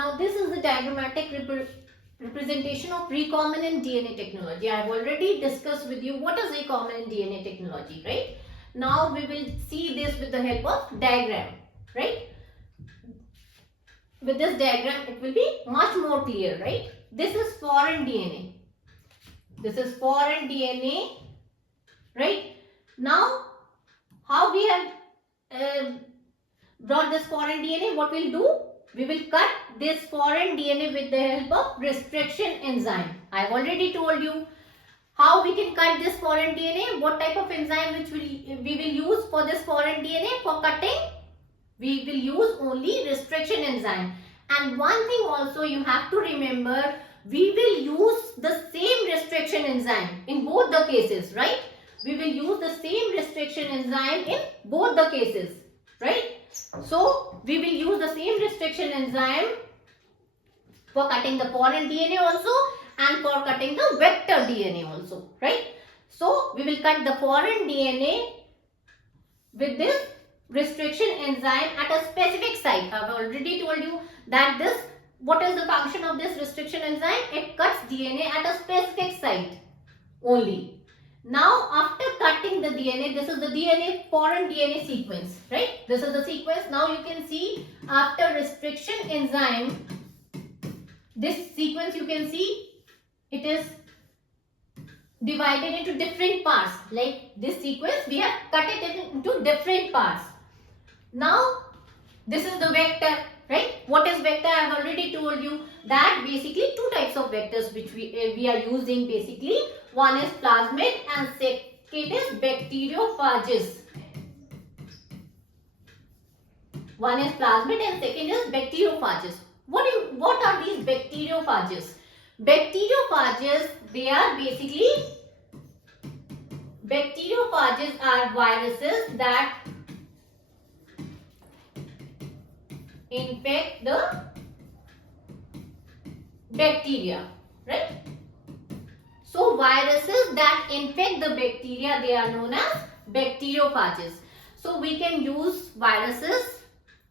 Now this is the diagrammatic representation of recombinant DNA technology. I have already discussed with you what is recombinant DNA technology, right? Now we will see this with the help of diagram, right? With this diagram it will be much more clear, right? This is foreign DNA. This is foreign DNA, right? Now how we have brought this foreign DNA, what we'll do? We will cut this foreign DNA with the help of restriction enzyme. I have already told you how we can cut this foreign DNA, what type of enzyme which we will use for this foreign DNA for cutting. We will use only restriction enzyme. And one thing also you have to remember, we will use the same restriction enzyme in both the cases, right? We will use the same restriction enzyme in both the cases, right? So we will use the same restriction enzyme for cutting the foreign DNA also and for cutting the vector DNA also, right? So we will cut the foreign DNA with this restriction enzyme at a specific site. I have already told you that what is the function of this restriction enzyme? It cuts DNA at a specific site only. Now after cutting the DNA, this is the DNA, foreign DNA sequence, right? This is the sequence. Now you can see after restriction enzyme, this sequence you can see it is divided into different parts. Like this sequence we have cut it into different parts. Now this is the vector, right? What is vector? I have already told you that basically two types of vectors which we are using basically. One is plasmid and second is bacteriophages. One is plasmid and second is bacteriophages. What are these bacteriophages? Bacteriophages, they are basically, bacteriophages are viruses that infect the bacteria, right? So viruses that infect the bacteria, they are known as bacteriophages. So we can use viruses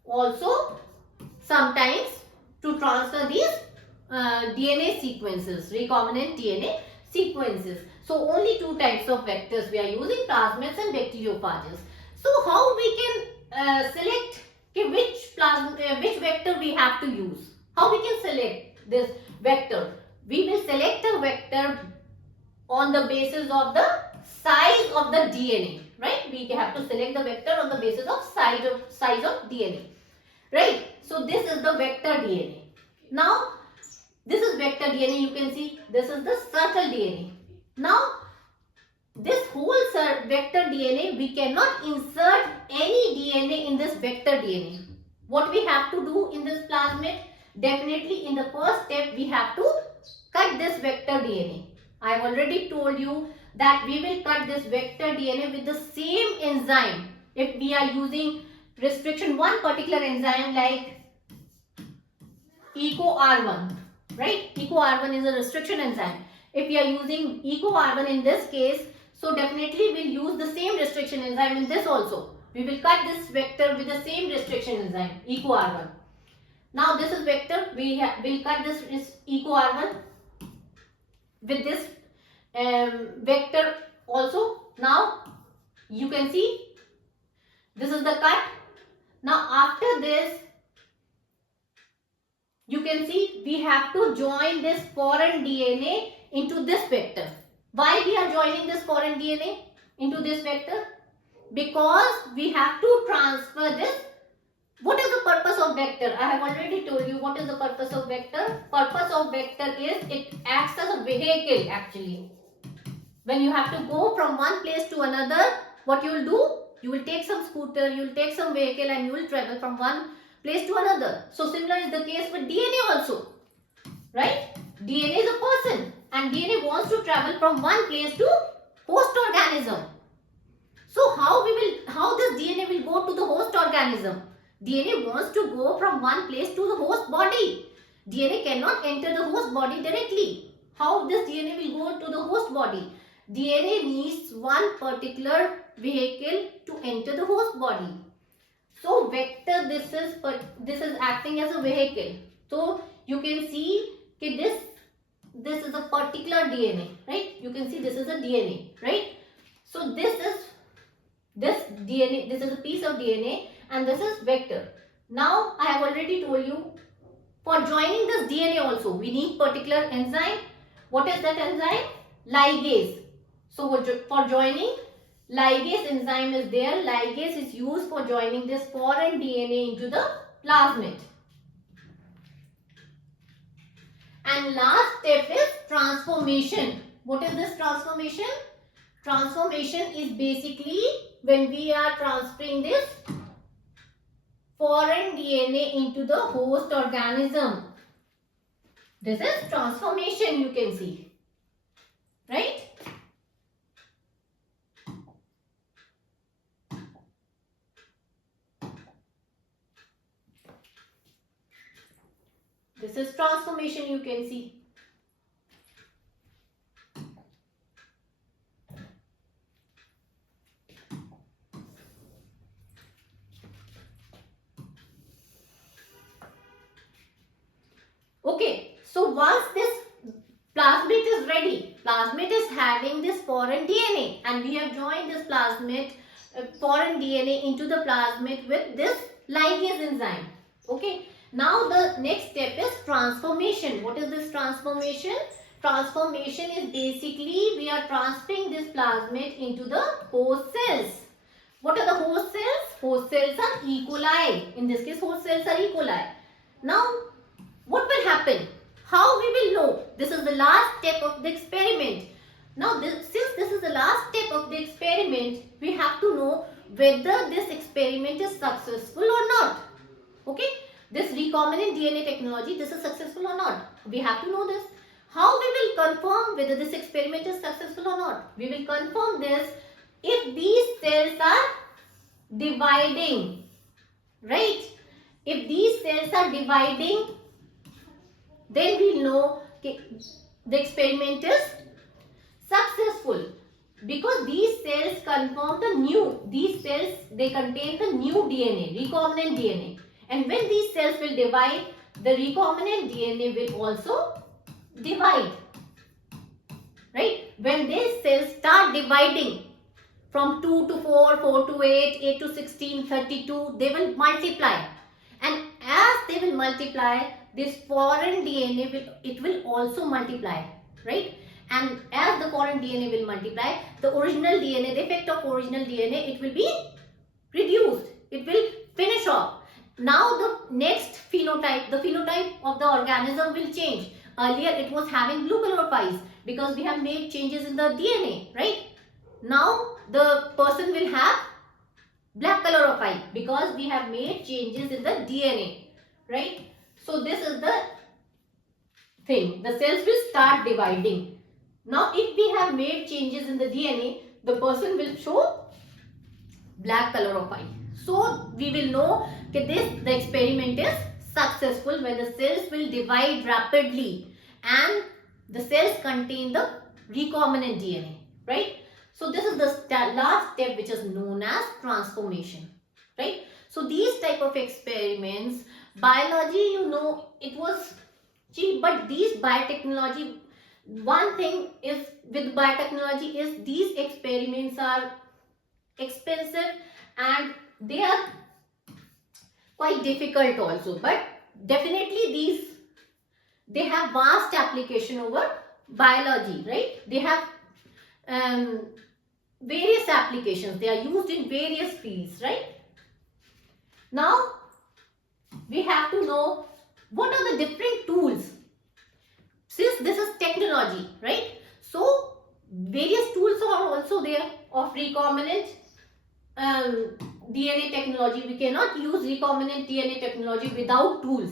also sometimes to transfer these DNA sequences, recombinant DNA sequences. So only two types of vectors we are using, plasmids and bacteriophages. So how we can select which vector we have to use? How we can select this vector? We will select a vector on the basis of the size of the DNA, right? We have to select the vector on the basis of size of DNA, right? So this is the vector DNA. Now this is vector DNA. You can see this is the circle DNA. Now this whole vector DNA, we cannot insert any DNA in this vector DNA. What we have to do in this plasmid? Definitely in the first step we have to cut this vector DNA. I have already told you that we will cut this vector DNA with the same enzyme. If we are using restriction, one particular enzyme like EcoR1, right? EcoR1 is a restriction enzyme. If we are using EcoR1 in this case, so definitely we'll use the same restriction enzyme in this also. We will cut this vector with the same restriction enzyme, EcoR1. Now this is vector, we'll cut this EcoR1 with this vector also. Now you can see this is the cut. Now after this you can see we have to join this foreign DNA into this vector. Why we are joining this foreign DNA into this vector? Because we have to transfer this. What is the purpose of vector? I have already told you what is the purpose of vector. Purpose of vector is it acts as a vehicle actually. When you have to go from one place to another, what you will do? You will take some scooter, you will take some vehicle and you will travel from one place to another. So similar is the case with DNA also, right? DNA is a person and DNA wants to travel from one place to host organism. So how this DNA will go to the host organism? DNA wants to go from one place to the host body. DNA cannot enter the host body directly. How this DNA will go to the host body? DNA needs one particular vehicle to enter the host body. So vector, this is acting as a vehicle. So you can see that this is a particular DNA, right? You can see this is a DNA, right? So this DNA, this is a piece of DNA and this is vector. Now I have already told you, for joining this DNA also we need particular enzyme. What is that enzyme? Ligase. So for joining, ligase enzyme is there. Ligase is used for joining this foreign DNA into the plasmid. And last step is transformation. What is this transformation? Transformation is basically when we are transferring this foreign DNA into the host organism. This is transformation, you can see, right? This is transformation, you can see. Okay, so once this plasmid is ready, plasmid is having this foreign DNA and we have joined this plasmid, foreign DNA into the plasmid with this ligase enzyme. Okay, now the next step is transformation. What is this transformation? Transformation is basically we are transferring this plasmid into the host cells. What are the host cells? Host cells are E. coli. In this case, host cells are E. coli. Now, what will happen? How we will know? This is the last step of the experiment. Now, since this is the last step of the experiment, we have to know whether this experiment is successful or not. Okay? This recombinant DNA technology, this is successful or not? We have to know this. How we will confirm whether this experiment is successful or not? We will confirm this if these cells are dividing, right? If these cells are dividing, then we know the experiment is successful, because these cells confirm these cells, they contain the new DNA, recombinant DNA, and when these cells will divide, the recombinant DNA will also divide, right? When these cells start dividing from 2 to 4, 4 to 8, 8 to 16, 32, they will multiply, and as they will multiply, this foreign DNA will also multiply, right? And as the foreign DNA will multiply, the original DNA, the effect of original DNA, it will be reduced. It will finish off. Now the next phenotype, the phenotype of the organism will change. Earlier it was having blue color of eyes because we have made changes in the DNA, right? Now the person will have black color of eye because we have made changes in the DNA, right? So this is the thing. The cells will start dividing. Now if we have made changes in the DNA, the person will show black color of eye. So we will know that the experiment is successful when the cells will divide rapidly and the cells contain the recombinant DNA, right? So this is the last step, which is known as transformation, right? So these type of experiments, biology, you know, it was cheap, but these biotechnology, one thing is with biotechnology is these experiments are expensive and they are quite difficult also, but definitely they have vast application over biology, right? They have various applications. They are used in various fields, right? Now we have to know what are the different tools. Since this is technology, right? So various tools are also there of recombinant DNA technology. We cannot use recombinant DNA technology without tools.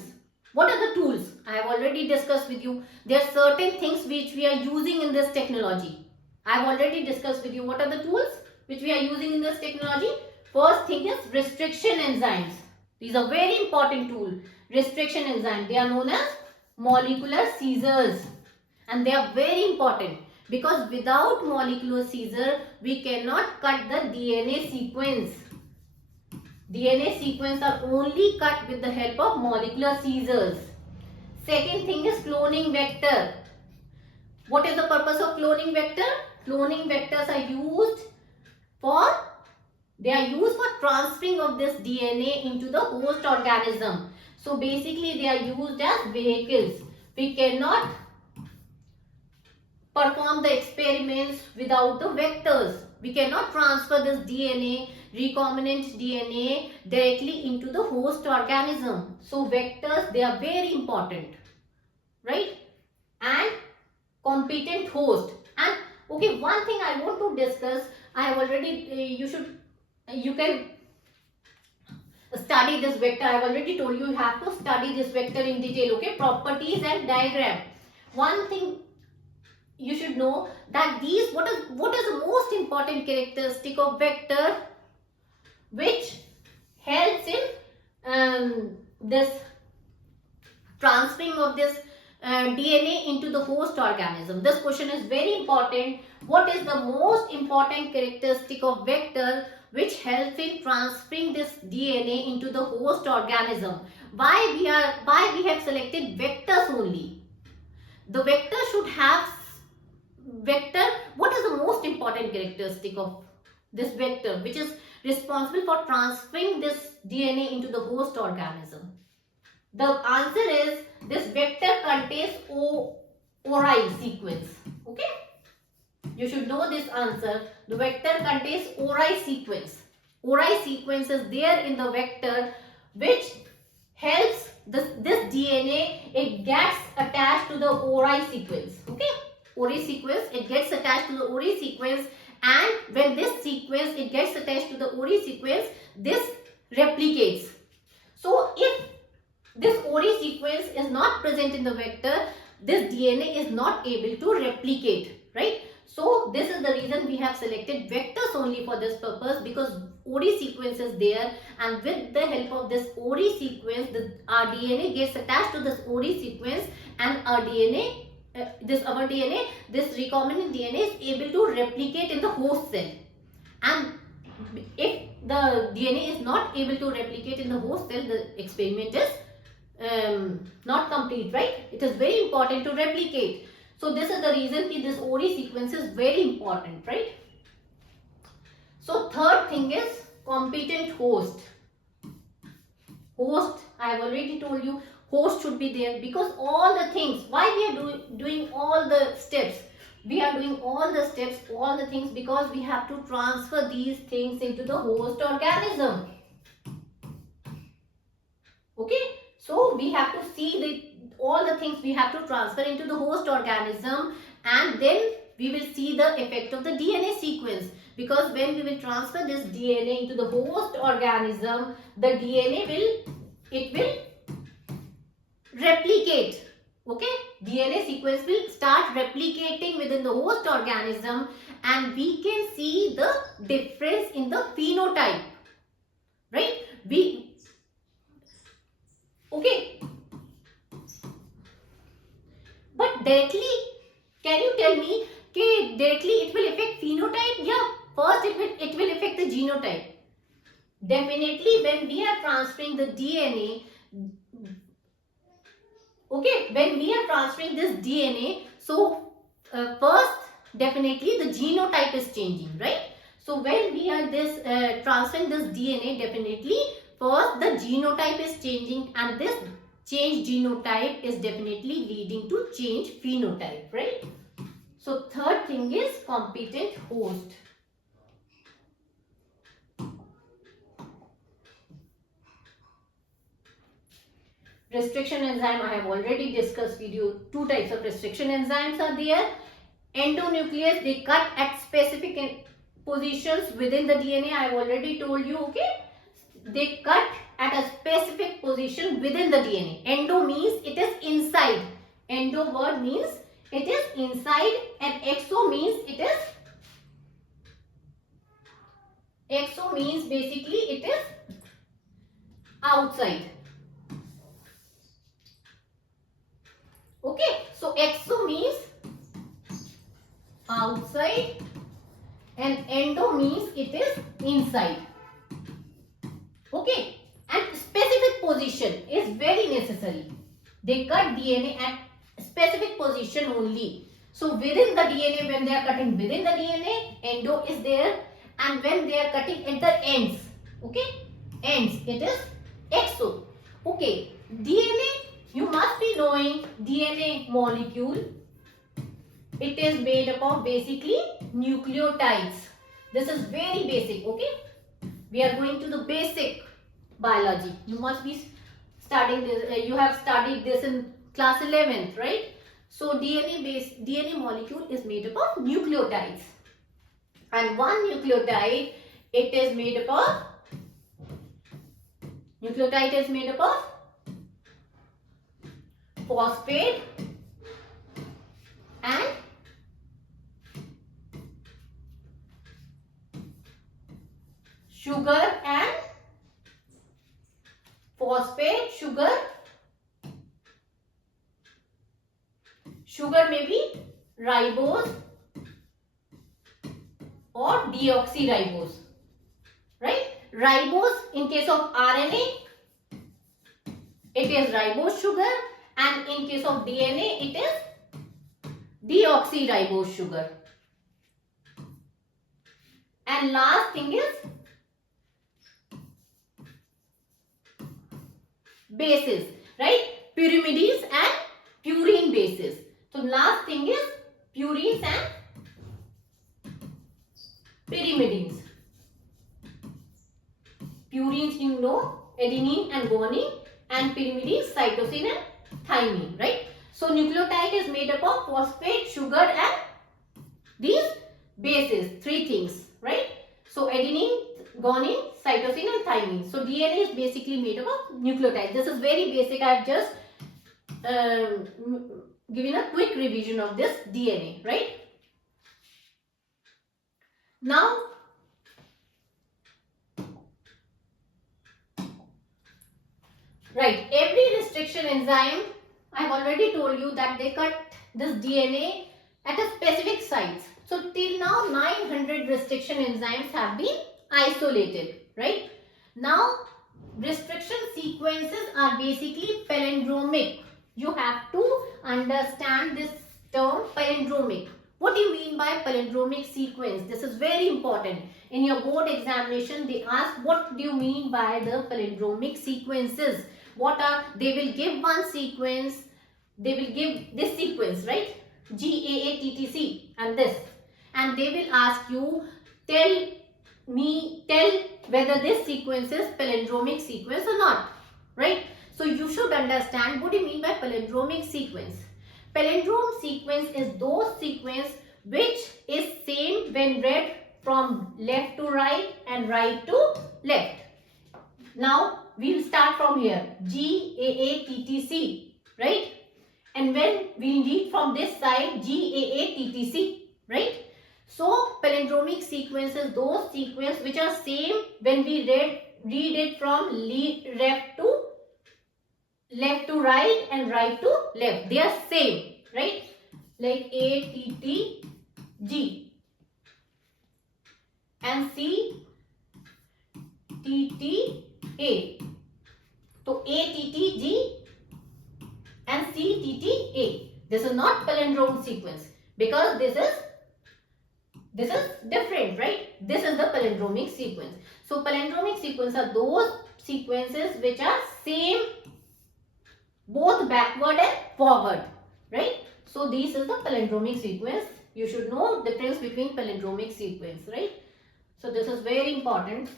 What are the tools? I have already discussed with you. There are certain things which we are using in this technology. I have already discussed with you what are the tools which we are using in this technology. First thing is restriction enzymes. These are very important tool. Restriction enzymes. They are known as molecular scissors, and they are very important because without molecular scissor we cannot cut the DNA sequence. DNA sequence are only cut with the help of molecular scissors. Second thing is cloning vector. What is the purpose of cloning vector? Cloning vectors are used for transferring of this DNA into the host organism. So basically they are used as vehicles. We cannot perform the experiments without the vectors. We cannot transfer this DNA, recombinant DNA, directly into the host organism. So vectors, they are very important, right? And competent host. And okay, one thing I want to discuss, I have already, you can study this vector. I have already told you have to study this vector in detail, okay? Properties and diagram. One thing you should know that what is the most important characteristic of vector which helps in this transferring of this DNA into the host organism. This question is very important. What is the most important characteristic of vector which helps in transferring this DNA into the host organism? Why we have selected vectors only? The vector should have vector. What is the most important characteristic of this vector which is responsible for transferring this DNA into the host organism? The answer is this vector contains ORI sequence. Okay, you should know this answer. The vector contains ORI sequence. ORI sequence is there in the vector which helps this DNA, it gets attached to the ORI sequence. Okay, ORI sequence, it gets attached to the ORI sequence, and when this sequence, it gets attached to the ORI sequence, this replicates. So if this ORI sequence is not present in the vector, this DNA is not able to replicate, right? So this is the reason we have selected vectors only for this purpose, because ORI sequence is there, and with the help of this ORI sequence, our DNA gets attached to this ORI sequence, and our DNA, this recombinant DNA is able to replicate in the host cell. And if the DNA is not able to replicate in the host cell, the experiment is not complete, right? It is very important to replicate. So this is the reason that this ORI sequence is very important, right? So third thing is competent host. Host, I have already told you, host should be there, because all the things, why we are doing all the steps? We are doing all the steps, all the things, because we have to transfer these things into the host organism. Okay, so we have to see all the things we have to transfer into the host organism, and then we will see the effect of the DNA sequence. Because when we will transfer this DNA into the host organism, the DNA will replicate. Okay, DNA sequence will start replicating within the host organism, and we can see the difference in the phenotype, right? Okay, but directly, can you tell me, okay, directly it will affect phenotype? Yeah, first it will affect the genotype. Definitely, when we are transferring the DNA, okay, when we are transferring this DNA, so first definitely the genotype is changing, right? So when we are transferring this DNA, definitely first the genotype is changing, and this change genotype is definitely leading to change phenotype, right? So third thing is competent host. Restriction enzyme, I have already discussed with you. Two types of restriction enzymes are there. Endonuclease, they cut at specific positions within the DNA. I have already told you, okay? They cut at a specific position within the DNA. Endo means it is inside. Endo word means it is inside, and exo means basically it is outside. Okay, so exo means outside and endo means it is inside. Okay, and specific position is very necessary. They cut DNA at specific position only. So within the DNA, when they are cutting within the DNA, endo is there, and when they are cutting at the ends, okay, ends, it is exo. Okay, DNA, you must be knowing DNA molecule. It is made up of basically nucleotides. This is very basic, okay. We are going to the basic biology. You must be studying this. You have studied this in class 11th, right? So DNA molecule is made up of nucleotides, and one nucleotide, it is made up of phosphate and sugar, and phosphate, sugar may be ribose or deoxyribose, right? Ribose in case of RNA, it is ribose sugar, and in case of DNA, it is deoxyribose sugar. And last thing is bases, right? Pyrimidines and purine bases. So last thing is purines and pyrimidines. Purines, you know, adenine and guanine, and pyrimidines, cytosine and thymine, right? So nucleotide is made up of phosphate, sugar, and these bases, three things, right? So adenine, guanine, cytosine and thymine. So DNA is basically made up of nucleotides. This is very basic. I have just given a quick revision of this DNA, right? Now, right, every restriction enzyme, I have already told you that they cut this DNA at a specific sites. So till now 900 restriction enzymes have been isolated, right? Now restriction sequences are basically palindromic. You have to understand this term palindromic. What do you mean by palindromic sequence? This is very important. In your board examination, they ask what do you mean by the palindromic sequences? What are, they will give one sequence, they will give this sequence, right? GAATTC and this. And they will ask you, tell whether this sequence is palindromic sequence or not, right? So you should understand what do you mean by palindromic sequence. Palindrome sequence is those sequence which is same when read from left to right and right to left. Now we will start from here, GAATTC, right? And when we read from this side, GAATTC, right? So palindromic sequence is those sequence which are same when we read it from left to right and right to left. They are same, right? Like ATTG and CTTA. So ATTG and CTTA. This is not palindrome sequence because this is different, right? This is the palindromic sequence. So palindromic sequence are those sequences which are same both backward and forward, right? So this is the palindromic sequence. You should know difference between palindromic sequence, right? So this is very important.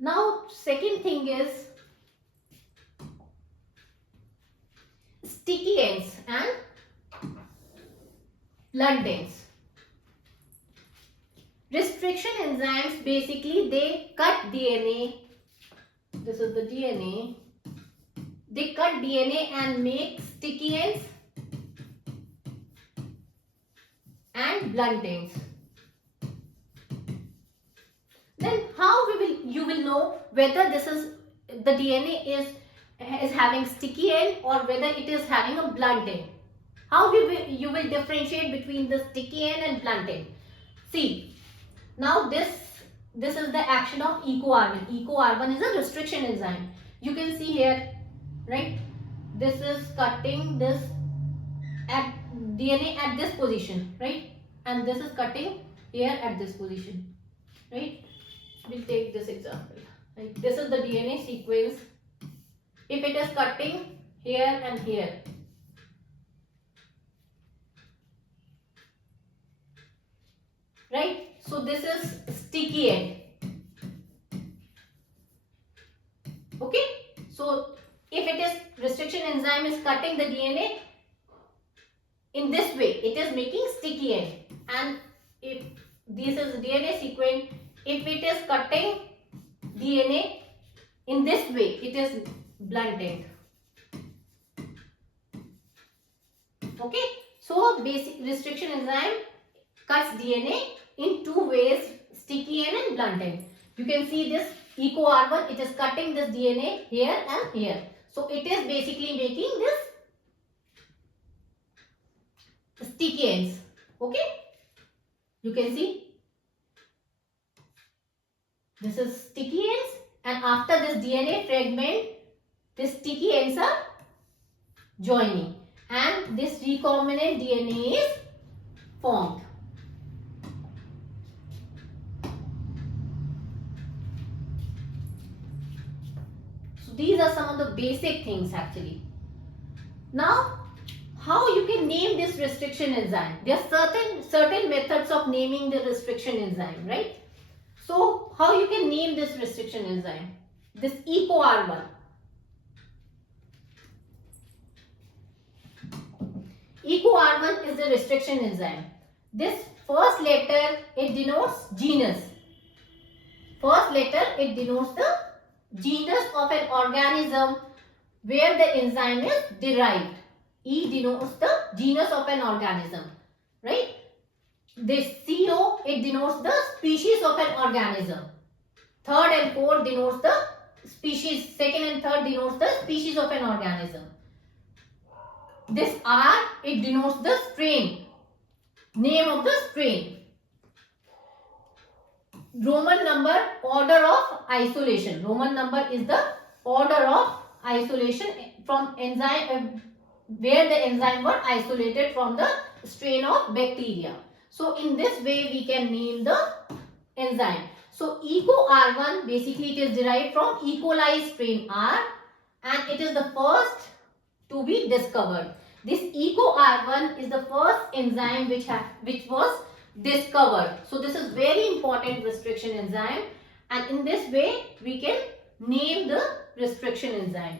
Now, second thing is sticky ends and blunt ends. Restriction enzymes, basically they cut DNA. This is the DNA. They cut DNA and make sticky ends and blunt ends. Then how you will know whether this is the DNA is having sticky end or whether it is having a blunt end. How you will differentiate between the sticky end and blunt end? See, now this is the action of EcoR1. EcoR1 is a restriction enzyme. You can see here, right? This is cutting this at DNA at this position, right? And this is cutting here at this position, right? We'll take this example. Right? This is the DNA sequence. If it is cutting here and here, right? So this is sticky end. Okay? So if it is restriction enzyme is cutting the DNA in this way, it is making sticky end. And if this is DNA sequence, if it is cutting DNA in this way, it is blunt end. Okay? So basic restriction enzyme cuts DNA in two ways, sticky end and blunt end. You can see this EcoR1, it is cutting this DNA here and here. So it is basically making this sticky ends. Okay? You can see this is sticky ends, and after this DNA fragment, this sticky ends are joining and this recombinant DNA is formed. So these are some of the basic things actually. Now, how you can name this restriction enzyme? There are certain methods of naming the restriction enzyme, right? So how you can name this restriction enzyme? This EcoR1. EcoR1 is the restriction enzyme. This first letter, it denotes genus. First letter, it denotes the genus of an organism where the enzyme is derived. E denotes the genus of an organism, right? This CO, it denotes the species of an organism. Third and fourth denotes the species. Second and third denotes the species of an organism. This R, it denotes the strain, name of the strain. Roman number, order of isolation. Roman number is the order of isolation from enzyme, where the enzyme were isolated from the strain of bacteria. So in this way we can name the enzyme. So EcoR1, basically it is derived from E. coli strain R, and it is the first to be discovered. This EcoR1 is the first enzyme which was discovered. So this is very important restriction enzyme, and in this way we can name the restriction enzyme.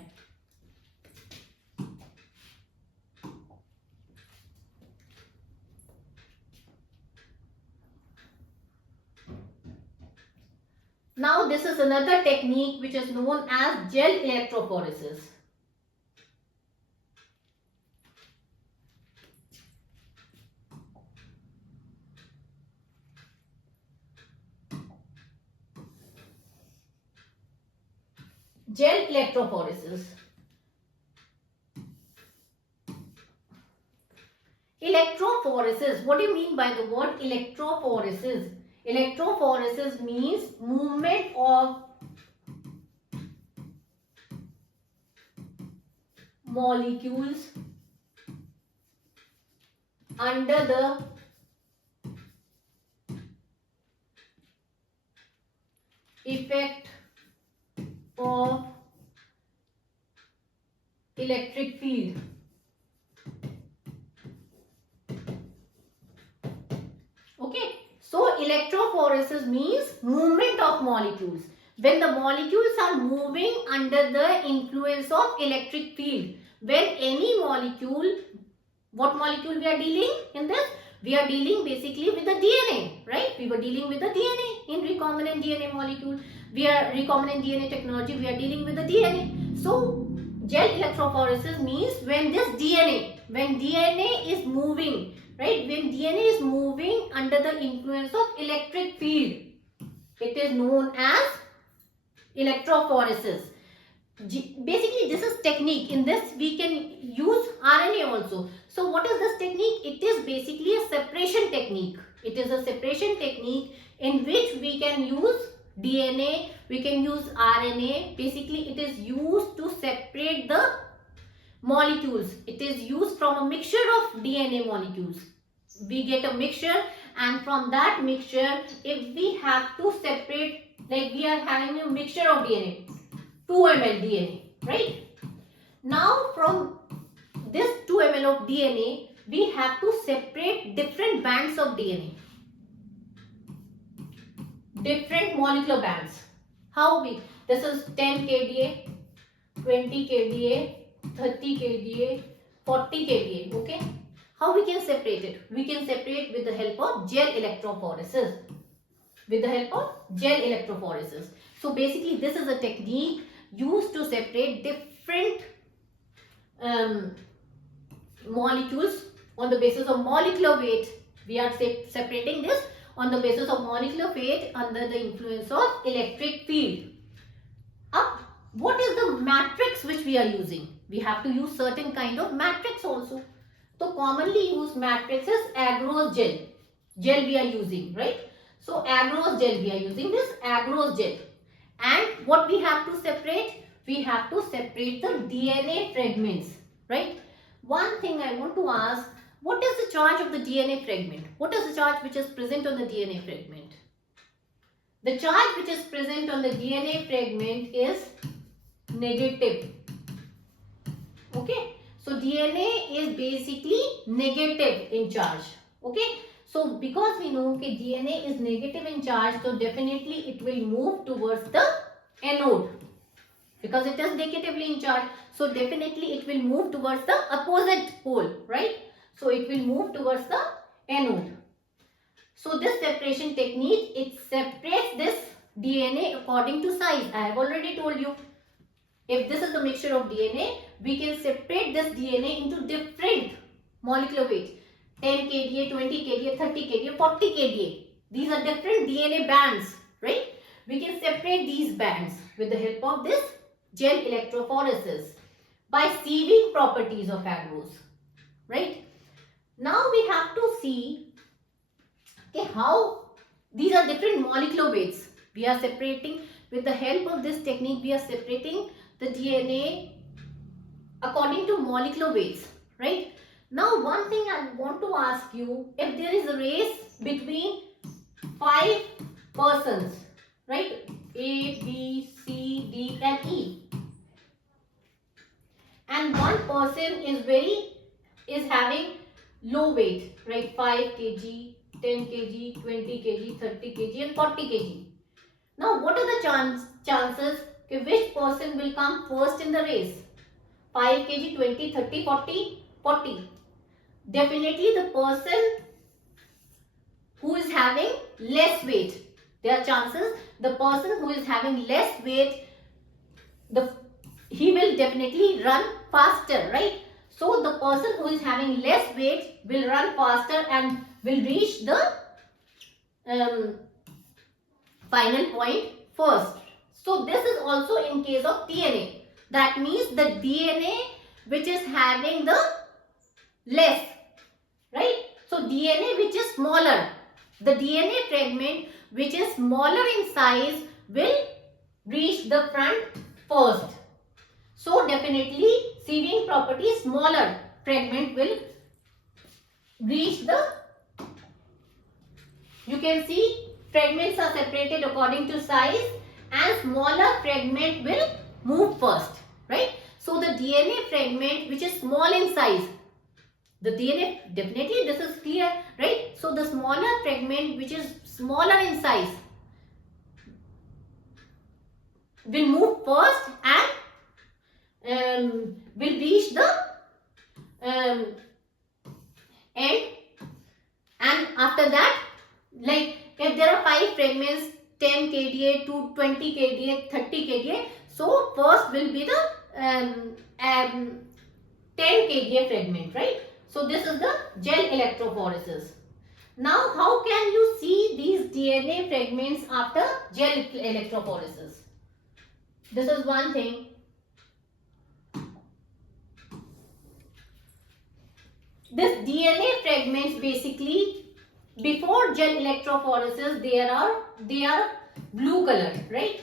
Now this is another technique which is known as gel electrophoresis. Gel electrophoresis. Electrophoresis. What do you mean by the word electrophoresis? Electrophoresis means movement of molecules under the effect of electric field. Okay. So electrophoresis means movement of molecules. When the molecules are moving under the influence of electric field. When any molecule, what molecule we are dealing in this? We are dealing basically with the DNA, right? We were dealing with the DNA in recombinant DNA molecule. We are recombinant DNA technology, we are dealing with the DNA. So gel electrophoresis means when this DNA, when DNA is moving, right? When DNA is moving under the influence of electric field, it is known as electrophoresis. basically this is technique. In this we can use RNA also. So what is this technique? It is basically a separation technique. It is a separation technique in which we can use DNA, we can use RNA. Basically it is used to separate the molecules. It is used from a mixture of DNA molecules. We get a mixture, and from that mixture, if we have to separate, like we are having a mixture of DNA, 2 ml DNA, right? Now from this 2 ml of DNA, we have to separate different bands of DNA, different molecular bands. How we? This is 10 kDa, 20 kDa, 30 kDa, 40 kDa, okay? How we can separate it? We can separate with the help of gel electrophoresis. With the help of gel electrophoresis. So basically this is a technique used to separate different molecules on the basis of molecular weight. We are separating this on the basis of molecular weight under the influence of electric field. What is the matrix which we are using? We have to use certain kind of matrix also. So commonly used matrix is agarose gel. Gel we are using, right? So agarose gel we are using, this agarose gel. And what we have to separate? We have to separate the DNA fragments, right? One thing I want to ask, what is the charge of the DNA fragment? What is the charge which is present on the DNA fragment? The charge which is present on the DNA fragment is negative. Okay, so DNA is basically negative in charge. Okay, so because we know that DNA is negative in charge, so definitely it will move towards the anode. Because it is negatively in charge, so definitely it will move towards the opposite pole, right? So it will move towards the anode. So this separation technique, it separates this DNA according to size. I have already told you. If this is a mixture of DNA, we can separate this DNA into different molecular weights. 10 kDa, 20 kDa, 30 kDa, 40 kDa. These are different DNA bands, right? We can separate these bands with the help of this gel electrophoresis by sieving properties of agarose, right? Now we have to see how these are different molecular weights. We are separating with the help of this technique. We are separating the DNA according to molecular weights, right? Now one thing I want to ask you, if there is a race between 5 persons, right? A, B, C, D and E, and one person is having low weight, right? 5 kg, 10 kg, 20 kg, 30 kg and 40 kg. Now what are the chances which person will come first in the race? 5 kg, 20, 30, 40, 40. Definitely the person who is having less weight. There are chances the person who is having less weight, he will definitely run faster, right? So the person who is having less weight will run faster and will reach the final point first. So this is also in case of DNA. That means the DNA which is having the less, right? So DNA which is smaller, the DNA fragment which is smaller in size will reach the front first. So definitely sieving property, smaller fragment will reach the, you can see fragments are separated according to size and smaller fragment will move first, right? So the DNA fragment which is small in size, the DNA, definitely this is clear, right? So the smaller fragment which is smaller in size will move first and will reach the end, and after that, like if there are 5 fragments, 10 kDa to 20 kDa, 30 kDa, so first will be the 10 kDa fragment, right? So this is the gel electrophoresis. Now how can you see these DNA fragments after gel electrophoresis? This is one thing. this DNA fragments basically, before gel electrophoresis, they are blue color, right?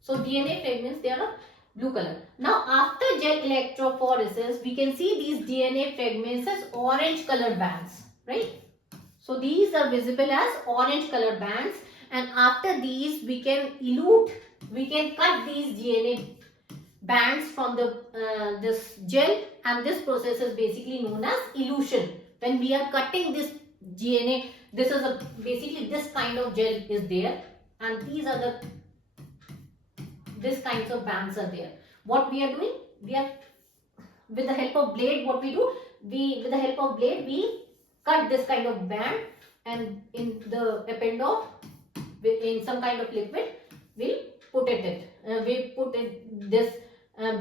So DNA fragments, they are blue color. Now after gel electrophoresis, we can see these DNA fragments as orange color bands, right? So these are visible as orange color bands, and after these we can cut these DNA bands from the this gel, and this process is basically known as elution. When we are cutting this DNA, this is basically this kind of gel is there, and these are the this kinds of bands are there. What we are doing, we are with the help of blade, what we do, with the help of blade we cut this kind of band, and in the append of in some kind of liquid we'll we put this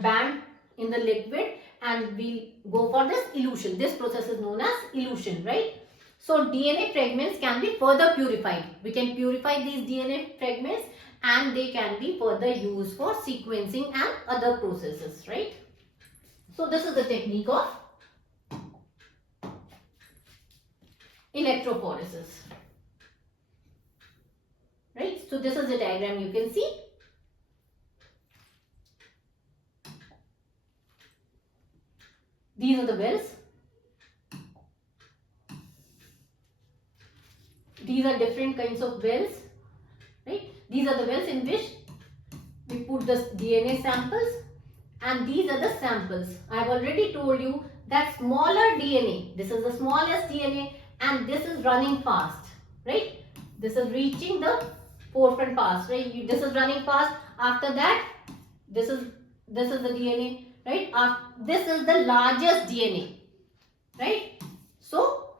band in the liquid, and we go for this elution. This process is known as elution, right? So DNA fragments can be further purified. We can purify these DNA fragments, and they can be further used for sequencing and other processes, right? So this is the technique of electrophoresis, right? So this is the diagram you can see. These are the wells. These are different kinds of wells, right? These are the wells in which we put the DNA samples, and these are the samples. I have already told you that smaller DNA, this is the smallest DNA, and this is running fast, right? This is reaching the forefront fast, right? This is running fast. After that, this is the DNA, right? This is the largest DNA, right? So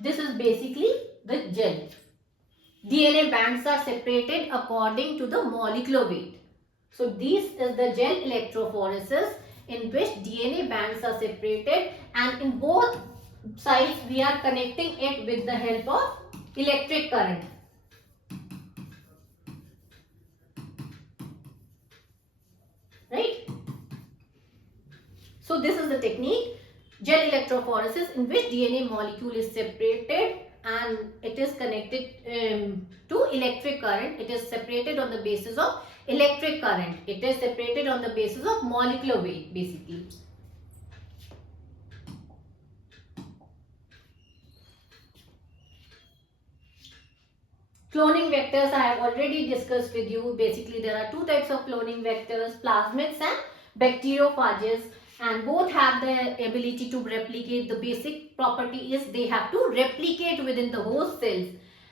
this is basically the gel. DNA bands are separated according to the molecular weight. So this is the gel electrophoresis, in which DNA bands are separated, and in both sides we are connecting it with the help of electric current. Right? So this is the technique, gel electrophoresis, in which DNA molecule is separated and it is connected to electric current. It is separated on the basis of electric current. It is separated on the basis of molecular weight, basically. Cloning vectors I have already discussed with you. Basically, there are two types of cloning vectors, plasmids and bacteriophages, and both have the ability to replicate. The basic property is they have to replicate within the host cells.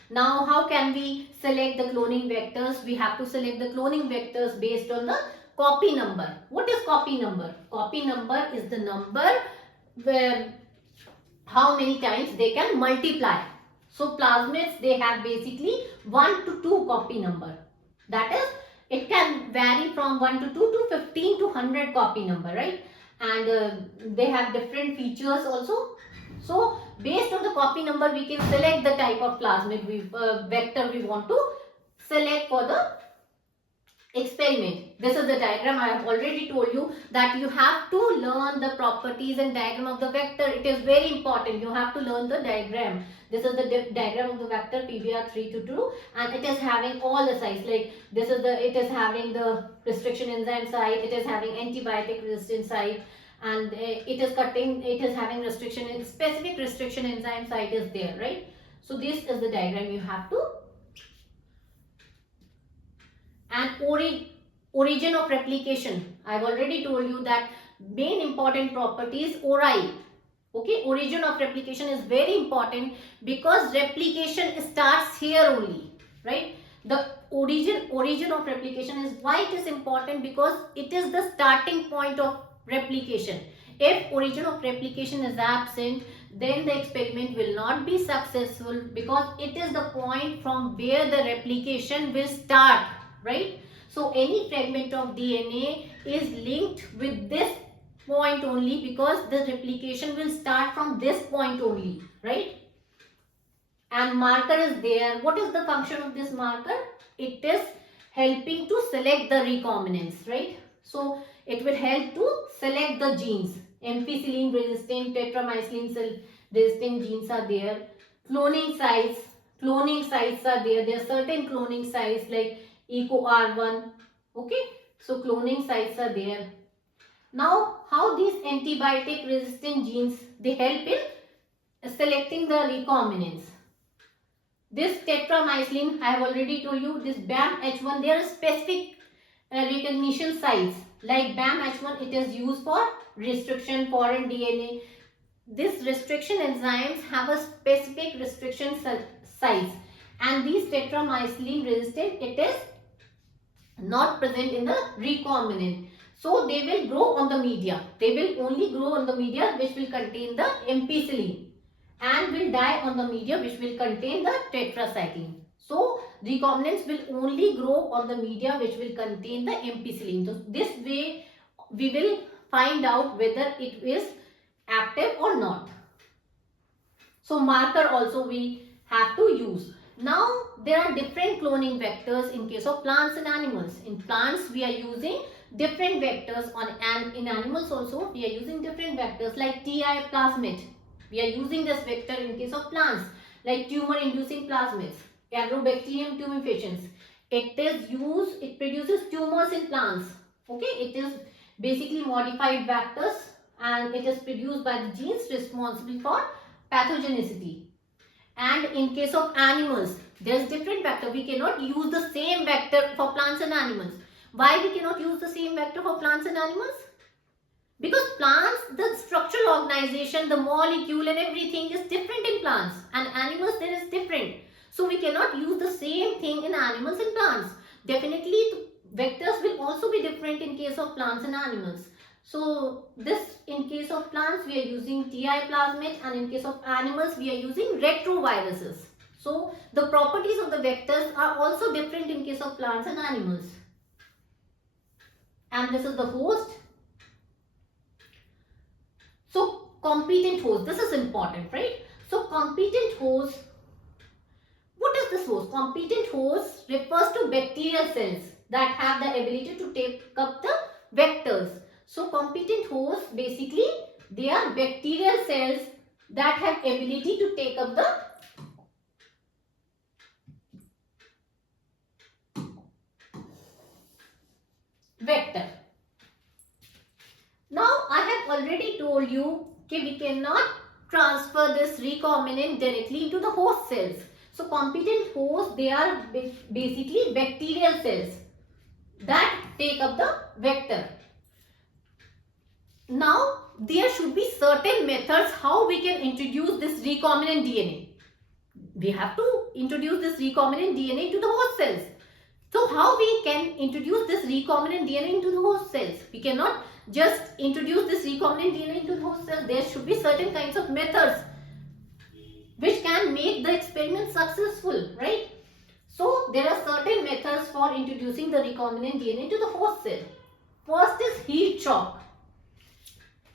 Now, how can we select the cloning vectors? We have to select the cloning vectors based on the copy number. What is copy number? Copy number is the number where how many times they can multiply. So plasmids, they have basically 1 to 2 copy number. That is, it can vary from 1 to 2 to 15 to 100 copy number, right? And they have different features also. So based on the copy number, we can select the type of plasmid vector we want to select for the experiment. This is the diagram. I have already told you that you have to learn the properties and diagram of the vector. It is very important. You have to learn the diagram. This is the diagram of the vector PBr322, and it is having all the sites. Like this is it is having the restriction enzyme site, it is having antibiotic resistant site, and it is having specific restriction enzyme site is there, right? So this is the diagram you have to. And origin of replication, I've already told you that main important property is ORI. Okay, origin of replication is very important because replication starts here only, right? The origin of replication is why it is important, because it is the starting point of replication. If origin of replication is absent, then the experiment will not be successful, because it is the point from where the replication will start, right? So any fragment of DNA is linked with this point only, because the replication will start from this point only, right? And marker is there. What is the function of this marker? It is helping to select the recombinants, right? So it will help to select the genes. ampicillin resistant, tetramycin cell resistant genes are there. Cloning sites are there. There are certain cloning sites like EcoR1. Okay, so cloning sites are there. Now, how these antibiotic resistant genes, they help in selecting the recombinants. This tetramycin, I have already told you, this BAMH1, there are specific recognition sites. Like BAMH1, it is used for restriction foreign DNA. This restriction enzymes have a specific restriction sites, and these tetramycin resistant, it is not present in the recombinant. So they will grow on the media. They will only grow on the media which will contain the ampicillin, and will die on the media which will contain the tetracycline. So recombinants will only grow on the media which will contain the ampicillin. So this way we will find out whether it is active or not. So marker also we have to use. Now there are different cloning vectors in case of plants and animals. In plants we are using different vectors and in animals also we are using different vectors like TI plasmid. We are using this vector in case of plants like tumor inducing plasmids, Agrobacterium tumefaciens. It produces tumors in plants. Okay, it is basically modified vectors and it is produced by the genes responsible for pathogenicity. And in case of animals, there is different vector. We cannot use the same vector for plants and animals. Why we cannot use the same vector for plants and animals? Because plants, the structural organization, the molecule and everything is different in plants, and animals there is different. So we cannot use the same thing in animals and plants. Definitely vectors will also be different in case of plants and animals. So this, in case of plants we are using TI plasmid, and in case of animals we are using retroviruses. So the properties of the vectors are also different in case of plants and animals. And this is the host. So competent host, this is important, right? So competent host, what is this host? Competent host refers to bacterial cells that have the ability to take up the vectors. So competent hosts, basically they are bacterial cells that have ability to take up the vector. Now I have already told you that we cannot transfer this recombinant directly into the host cells. So competent hosts, they are basically bacterial cells that take up the vector. Now there should be certain methods how we can introduce this recombinant DNA. We have to introduce this recombinant DNA to the host cells. So how we can introduce this recombinant DNA into the host cells? We cannot just introduce this recombinant DNA into the host cells. There should be certain kinds of methods which can make the experiment successful, right? So there are certain methods for introducing the recombinant DNA to the host cell. First is heat shock.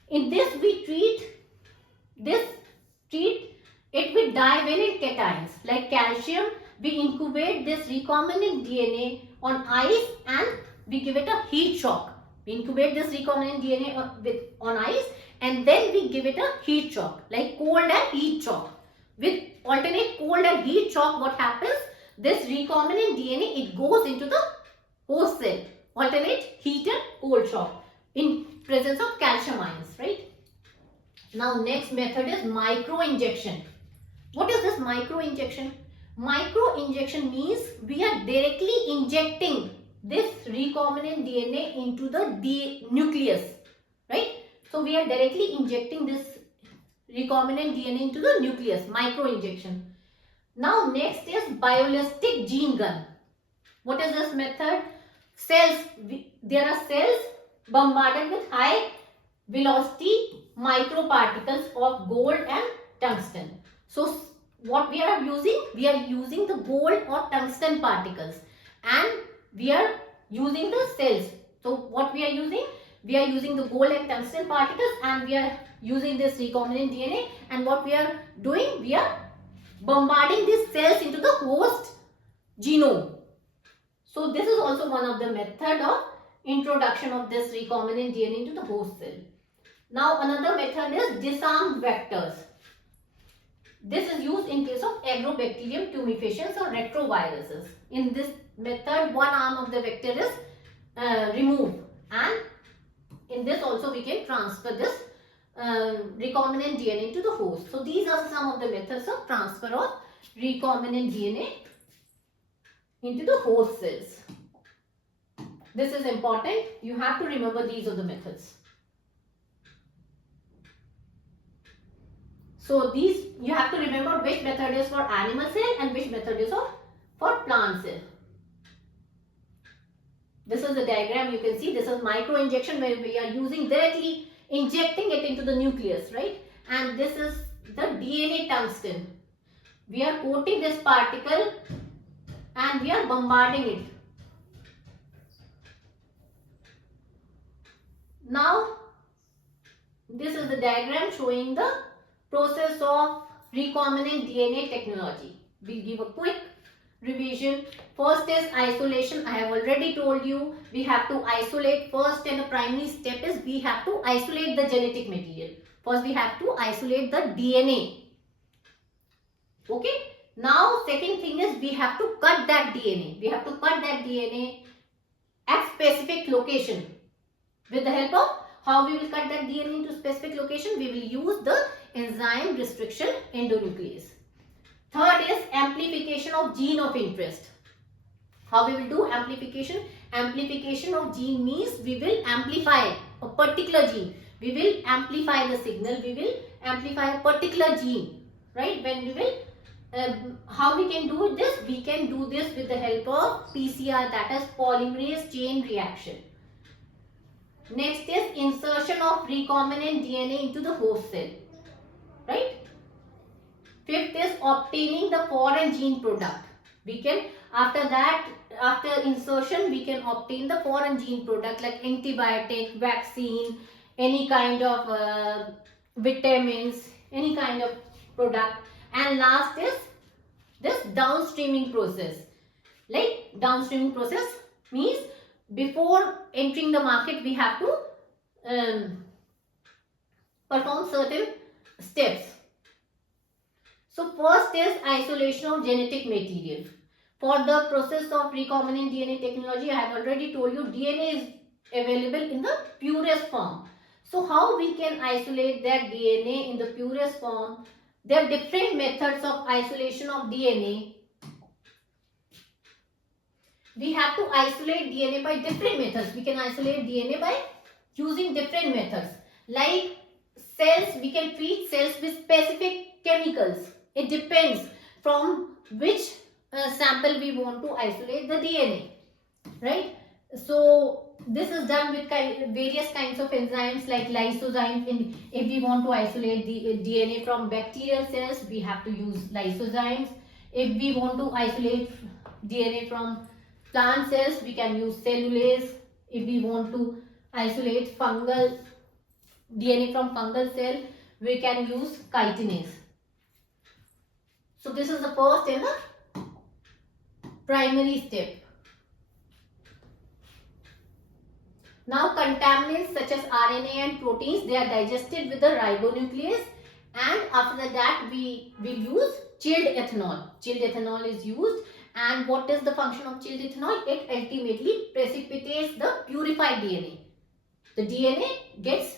In this we treat it with divalent cations like calcium. We incubate this recombinant DNA on ice and we give it a heat shock. We incubate this recombinant DNA on ice and then we give it a heat shock, like cold and heat shock. With alternate cold and heat shock, what happens? This recombinant DNA, it goes into the host cell. Alternate heat and cold shock in presence of calcium ions, right? Now next method is micro injection. What is this micro injection? Micro injection means we are directly injecting this recombinant DNA into the nucleus, right? So we are directly injecting this recombinant DNA into the nucleus, micro injection. Now next is bioelastic gene gun. What is this method? There are cells bombarded with high velocity microparticles of gold and tungsten. So what we are using? We are using the gold or tungsten particles and we are using the cells. So what we are using? We are using the gold and tungsten particles and we are using this recombinant DNA, and what we are doing? We are bombarding these cells into the host genome. So this is also one of the method of introduction of this recombinant DNA into the host cell. Now another method is disarmed vectors. This is used in case of agrobacterium tumefaciens or retroviruses. In this method, one arm of the vector is removed, and in this also we can transfer this recombinant DNA to the host. So these are some of the methods of transfer of recombinant DNA into the host cells. This is important. You have to remember these are the methods. So these you have to remember which method is for animal cell and which method is for plant cell. This is the diagram you can see. This is micro injection where we are using directly injecting it into the nucleus, right? And this is the DNA tungsten. We are coating this particle and we are bombarding it. Now this is the diagram showing the process of recombinant DNA technology. We'll give a quick revision. First is isolation. I have already told you we have to isolate first, and the primary step is we have to isolate the genetic material. First we have to isolate the DNA. Okay. Now second thing is we have to cut that DNA. We have to cut that DNA at specific location. With the help of how we will cut that DNA into specific location, we will use the enzyme restriction endonuclease. Third is amplification of gene of interest. How we will do amplification? Amplification of gene means we will amplify a particular gene. We will amplify the signal. We will amplify a particular gene. Right? When we will, how we can do this? We can do this with the help of PCR, that is polymerase chain reaction. Next is insertion of recombinant DNA into the host cell. Right? Fifth is obtaining the foreign gene product. We can, after insertion, we can obtain the foreign gene product like antibiotic, vaccine, any kind of vitamins, any kind of product. And last is this downstreaming process. Like downstreaming process means before entering the market, we have to perform certain steps. So first is isolation of genetic material. For the process of recombinant DNA technology, I have already told you DNA is available in the purest form. So how we can isolate that DNA in the purest form? There are different methods of isolation of DNA. We have to isolate DNA by different methods. We can isolate DNA by using different methods. Like cells, we can treat cells with specific chemicals. It depends from which sample we want to isolate the DNA, right? So this is done with various kinds of enzymes like lysozymes. If we want to isolate the DNA from bacterial cells, we have to use lysozymes. If we want to isolate DNA from plant cells, we can use cellulase. If we want to isolate fungal DNA from fungal cell, we can use chitinase. So this is the first and the primary step. Now contaminants such as RNA and proteins, they are digested with the ribonuclease, and after that we will use chilled ethanol. Chilled ethanol is used, and what is the function of chilled ethanol? It ultimately precipitates the purified DNA. The DNA gets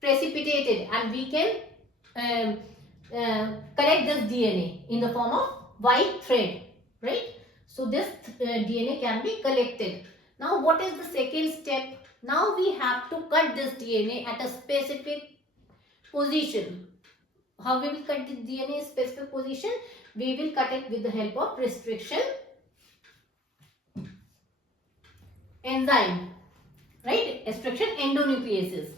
precipitated and we can collect this DNA in the form of white thread, right? So this DNA can be collected. Now what is the second step? Now we have to cut this DNA at a specific position. How we will cut the DNA in specific position? We will cut it with the help of restriction enzyme, right? Restriction endonucleases.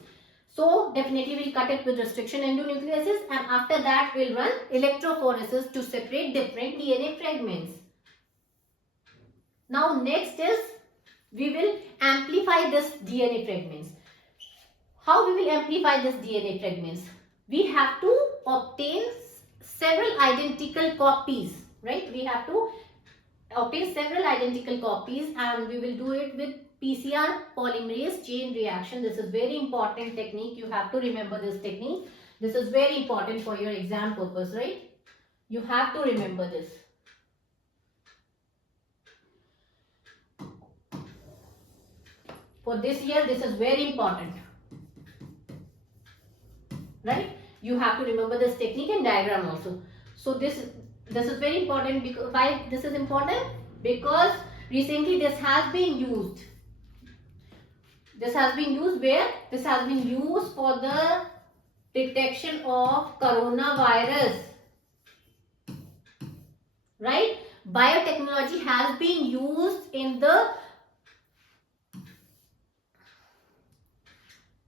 So definitely we'll cut it with restriction endonucleases, and after that we'll run electrophoresis to separate different DNA fragments. Now next is we will amplify this DNA fragments. How we will amplify this DNA fragments? We have to obtain several identical copies, right? We have to obtain several identical copies, and we will do it with PCR polymerase chain reaction. This is very important technique. You have to remember this technique. This is very important for your exam purpose, right? You have to remember this. For this year, this is very important, right? You have to remember this technique and diagram also. So this is very important. Because why this is important? Because recently this has been used. This has been used where? This has been used for the detection of coronavirus, right? Biotechnology has been used in the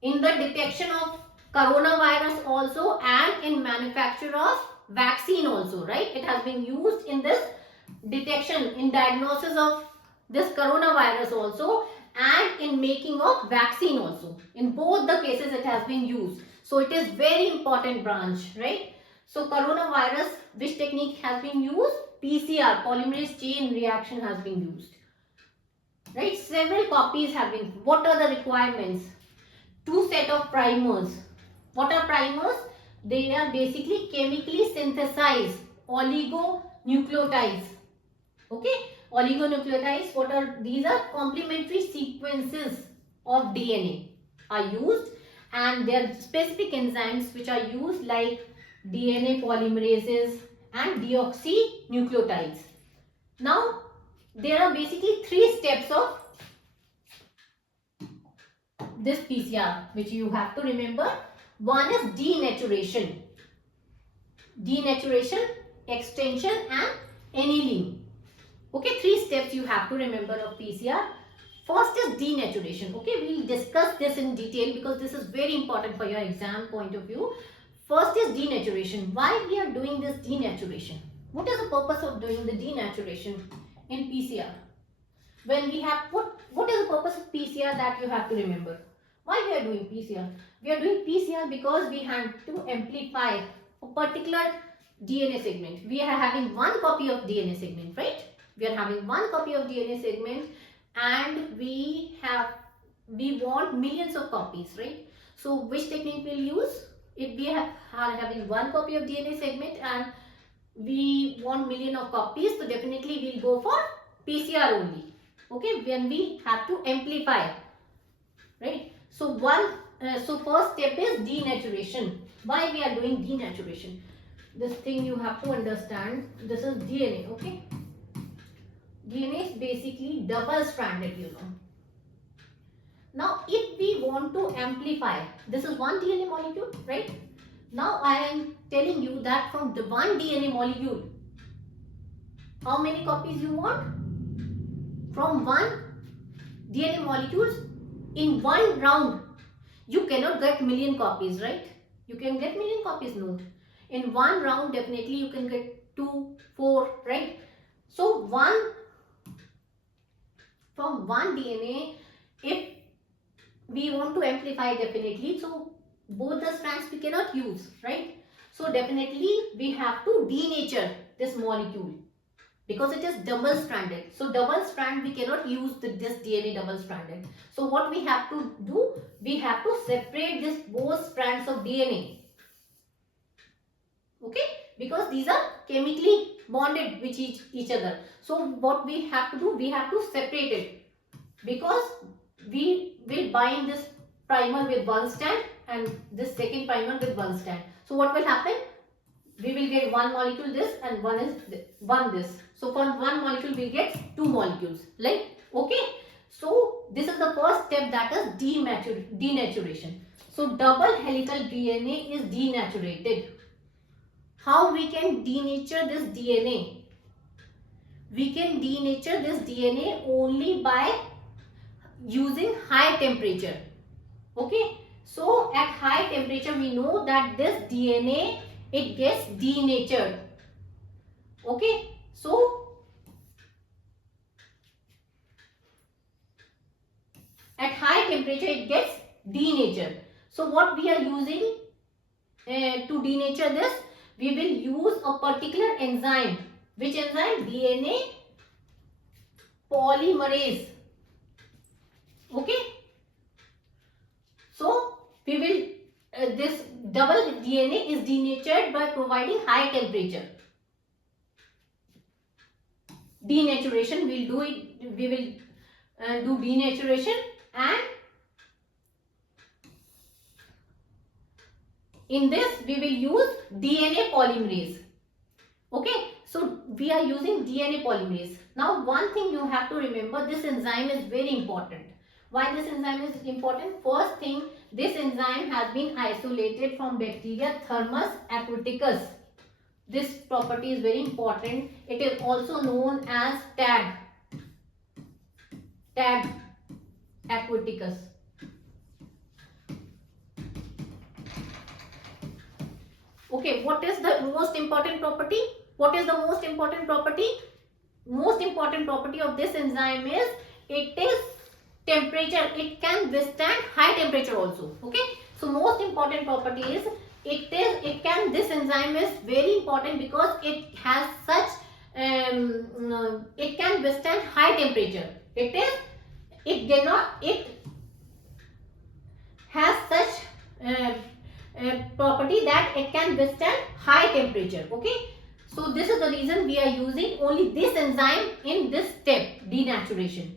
detection of coronavirus also, and in manufacture of vaccine also, right? It has been used in this detection, in diagnosis of this coronavirus also, and in making of vaccine also. In both the cases it has been used. So it is very important branch, right? So coronavirus, which technique has been used? PCR, polymerase chain reaction has been used, right? Several copies have been. What are the requirements? 2 set of primers. What are primers? They are basically chemically synthesized oligonucleotides. Okay, oligonucleotides. What are these? Are complementary sequences of DNA are used, and there are specific enzymes which are used, like DNA polymerases and deoxynucleotides. Now there are basically 3 steps of this PCR which you have to remember. One is denaturation, extension and annealing. Okay, 3 steps you have to remember of PCR. First is denaturation. Okay, we will discuss this in detail because this is very important for your exam point of view. First is denaturation. Why we are doing this denaturation? What is the purpose of doing the denaturation in PCR? When we have put, what is the purpose of PCR that you have to remember? Why we are doing PCR? We are doing PCR because we have to amplify a particular DNA segment. We are having 1 copy of DNA segment, right? We are having 1 copy of DNA segment, and we want millions of copies, right? So which technique we'll use? If we are having 1 copy of DNA segment and we want million of copies, so definitely we'll go for PCR only. Okay, when we have to amplify, right? So first step is denaturation. Why we are doing denaturation? This thing you have to understand. This is DNA. Okay, DNA is basically double stranded, you know. Now if we want to amplify, this is 1 DNA molecule, right? Now I am telling you that from the 1 DNA molecule, how many copies you want? From 1 DNA molecules, in 1 round you cannot get million copies, right? You can get million copies, no. In 1 round definitely you can get 2, 4, right? So from 1 DNA, if we want to amplify, definitely, so both the strands we cannot use, right? So definitely we have to denature this molecule because it is double stranded. So double strand we cannot use this DNA double stranded. So what we have to do? We have to separate this both strands of DNA. Okay, because these are chemically bonded with each other. So what we have to do? We have to separate it, because we will bind this primer with 1 strand and this second primer with 1 strand. So what will happen? We will get 1 molecule this and one this. So from 1 molecule we get 2 molecules, like, okay. So this is the first step, that is denaturation. So double helical DNA is denaturated. How we can denature this DNA? We can denature this DNA only by using high temperature. Okay, so at high temperature we know that this DNA, it gets denatured. Okay, so at high temperature it gets denatured. So what we are using to denature this? We will use a particular enzyme. Which enzyme? DNA polymerase. Okay. So we will this double DNA is denatured by providing high temperature. Denaturation, we'll do it. We will do denaturation, and in this we will use DNA polymerase. Okay, so we are using DNA polymerase. Now one thing you have to remember, this enzyme is very important. Why this enzyme is important? First thing, this enzyme has been isolated from bacteria Thermus aquaticus. This property is very important. It is also known as tag aquaticus. Okay, what is the most important property? What is the most important property? Most important property of this enzyme is it is temperature. It can withstand high temperature also. Okay, so most important property is this enzyme is very important because it has such it can withstand high temperature. It has such property that it can withstand high temperature. Okay, so this is the reason we are using only this enzyme in this step, denaturation.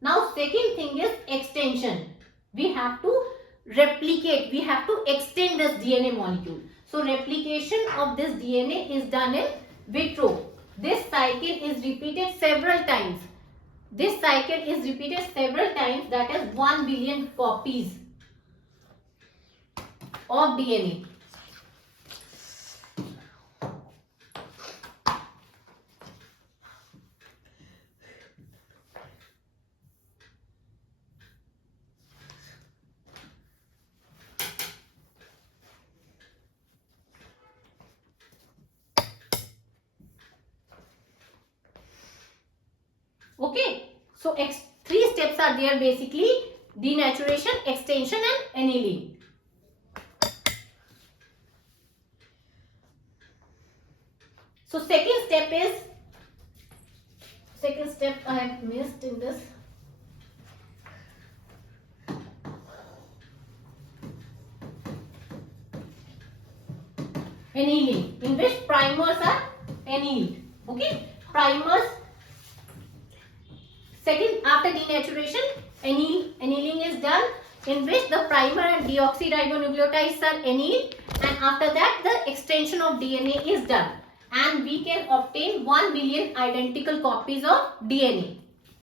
Now second thing is extension. We have to replicate, we have to extend this DNA molecule. So replication of this DNA is done in vitro. This cycle is repeated several times. That is 1 billion copies of DNA. Okay, so three steps are there basically: denaturation, extension and annealing. So second step I have missed in this. Annealing, in which primers are annealed. Okay, primers. Second, after denaturation, annealing is done, in which the primer and deoxyribonucleotides are annealed, and after that the extension of DNA is done, and we can obtain 1 billion identical copies of DNA.